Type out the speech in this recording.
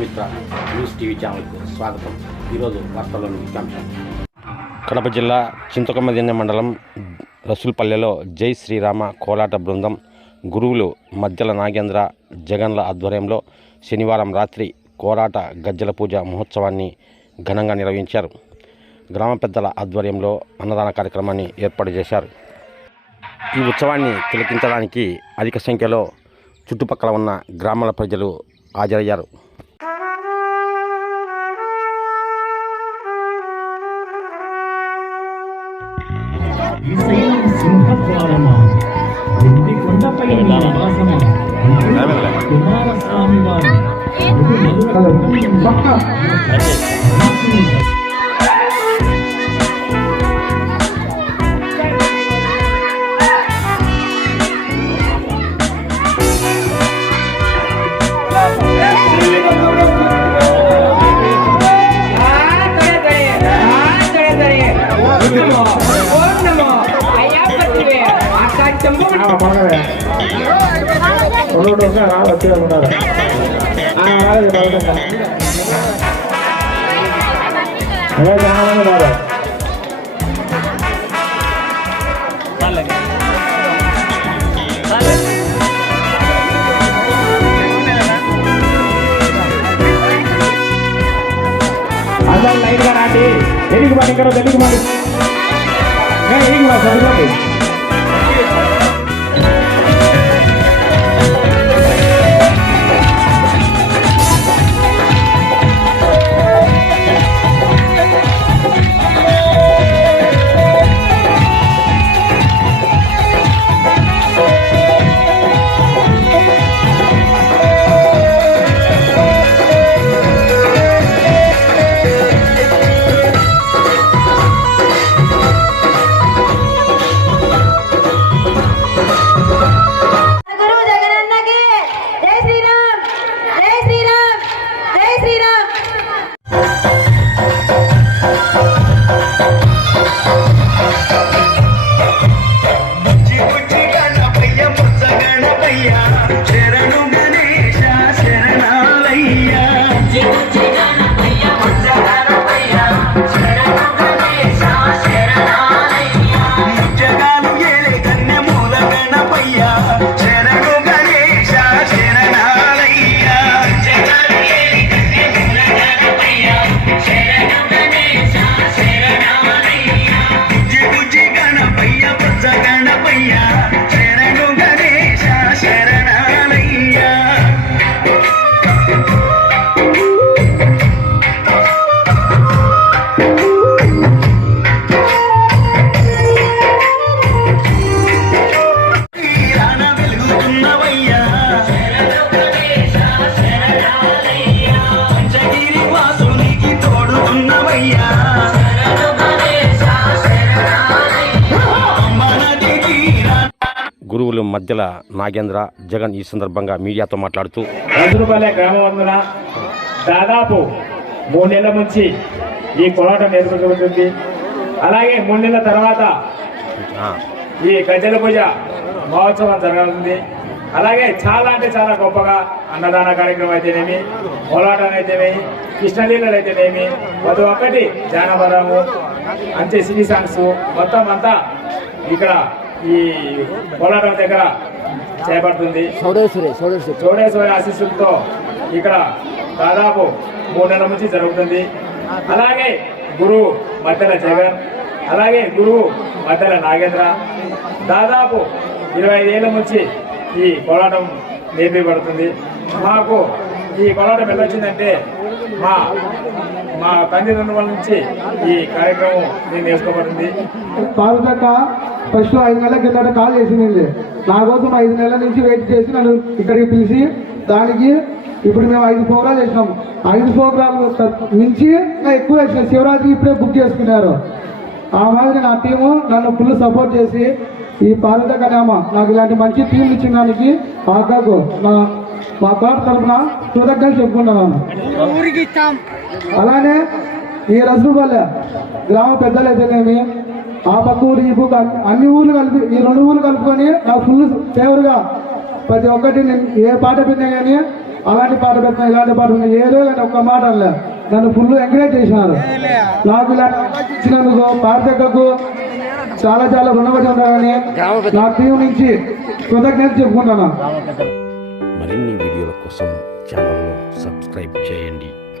Vishwamitra news TV ఛానల్కు స్వాగతం. ఈరోజు వార్తల్లోని ముఖ్యాంశం. కడప జిల్లా చింతకొమ్మదిన్నె మండలం రసూల్పల్లెలో జై శ్రీరామ కోలాట బృందం గురువులు మధ్యల నాగేంద్ర జగన్ల ఆధ్వర్యంలో శనివారం రాత్రి కోలాట గజ్జల పూజ మహోత్సవాన్ని ఘనంగా నిర్వహించారు. గ్రామ పెద్దల ఆధ్వర్యంలో అన్నదాన కార్యక్రమాన్ని ఏర్పాటు చేశారు. ఈ ఉత్సవాన్ని తిలకించడానికి అధిక సంఖ్యలో చుట్టుపక్కల ఉన్న గ్రామాల ప్రజలు హాజరయ్యారు. శ్రీశైలం సింహద్వారమా ఎనిమిది కొండపై నీ నివాసమా కుమారస్వామి వారి கொண்டுட்டோம்னா நான் வச்சு கொண்டாரு அதனால இது பழக்கம் அந்த லைன் காட்டி எதுக்கு மாட்டேங்கிறோம் எதுக்கு மாட்டேங்கிறோம் எதுக்கு மாட்டேன் గురువులు మధ్యల నాగేంద్ర జగన్ ఈ సందర్భంగా మీడియాతో మాట్లాడుతూ రజులపల్లె గ్రామం వందన దాదాపు మూడు నెలల నుంచి ఈ పోరాటం నిర్వహించబడుతుంది అలాగే మూడు నెలల తర్వాత ఈ గజ్జల పూజ మహోత్సవం జరగనుంది అలాగే చాలా అంటే చాలా గొప్పగా అన్నదాన కార్యక్రమం అయితేనేమి పోరాటం అయితేనేమి కృష్ణలీలలు అయితేనేమి ప్రతి ఒక్కటి జానపదము అంతే సినీ సాంగ్స్ మొత్తం అంతా ఇక్కడ ఈ పోరాటం దగ్గర చేపడుతుంది. చౌడేశ్వరి ఆశీస్సులతో ఇక్కడ దాదాపు మూడు నెలల నుంచి జరుగుతుంది. అలాగే గురువు మధ్యల జగన్ అలాగే గురువు మధ్యల నాగేంద్ర. దాదాపు ఇరవై ఐదేళ్ళ నుంచి ఈ పోరాటం నేర్పబడుతుంది మాకు ఈ పోరాటం వెళ్ళొచ్చిందంటే మా మా తల్లిదండ్రుల నుంచి ఈ కార్యక్రమం నేను నేర్చుకోబడింది. ఫస్ట్ ఐదు నెలల కిందట కాల్ చేసింది నా కోసం ఐదు నెలల నుంచి వెయిట్ చేసి నన్ను ఇక్కడికి పిలిచి దానికి ఇప్పుడు మేము ఐదు ప్రోగ్రాలు చేసినాం. ఐదు ప్రోగ్రాలు నుంచి ఇంకా ఎక్కువ చేసిన. శివరాత్రి ఇప్పుడే బుక్ చేసుకున్నారు. ఆ మాదిరి నా టీము నన్ను ఫుల్ సపోర్ట్ చేసి ఈ పార్వతక్క నేమ నాకు ఇలాంటి మంచి టీం ఇచ్చిన దానికి ఆ అక్కకు నా మా తోట తరఫున కృతజ్ఞతలు చెప్పుకుంటున్నాను. అలానే ఈ రసూపల్లె గ్రామ పెద్దలైతేనేమి ఆ పక్క ఊరు ఈ పక్క అన్ని- ఊర్లు కలిపి ఈ రెండు ఊర్లు కలుపుకొని నాకు ఫుల్ ఫేవర్గా ప్రతి ఒక్కటి నేను ఏ పాట పెట్టినా కానీ అలాంటి పాట పెట్టినా ఇలాంటి పాట పెట్టినా ఏదో కానీ ఒక్క మాట అనలే. నన్ను ఫుల్ ఎంకరేజ్ చేసినారు. నాకు ఇలా ఇచ్చినందుకు పార్థకకు చాలా చాలా రుణపడి ఉన్నానని నా టీం నుంచి కృతజ్ఞత చెప్పుకుంటున్నాను. మరిన్ని వీడియోల కోసం ఛానల్ను సబ్స్క్రైబ్ చేయండి.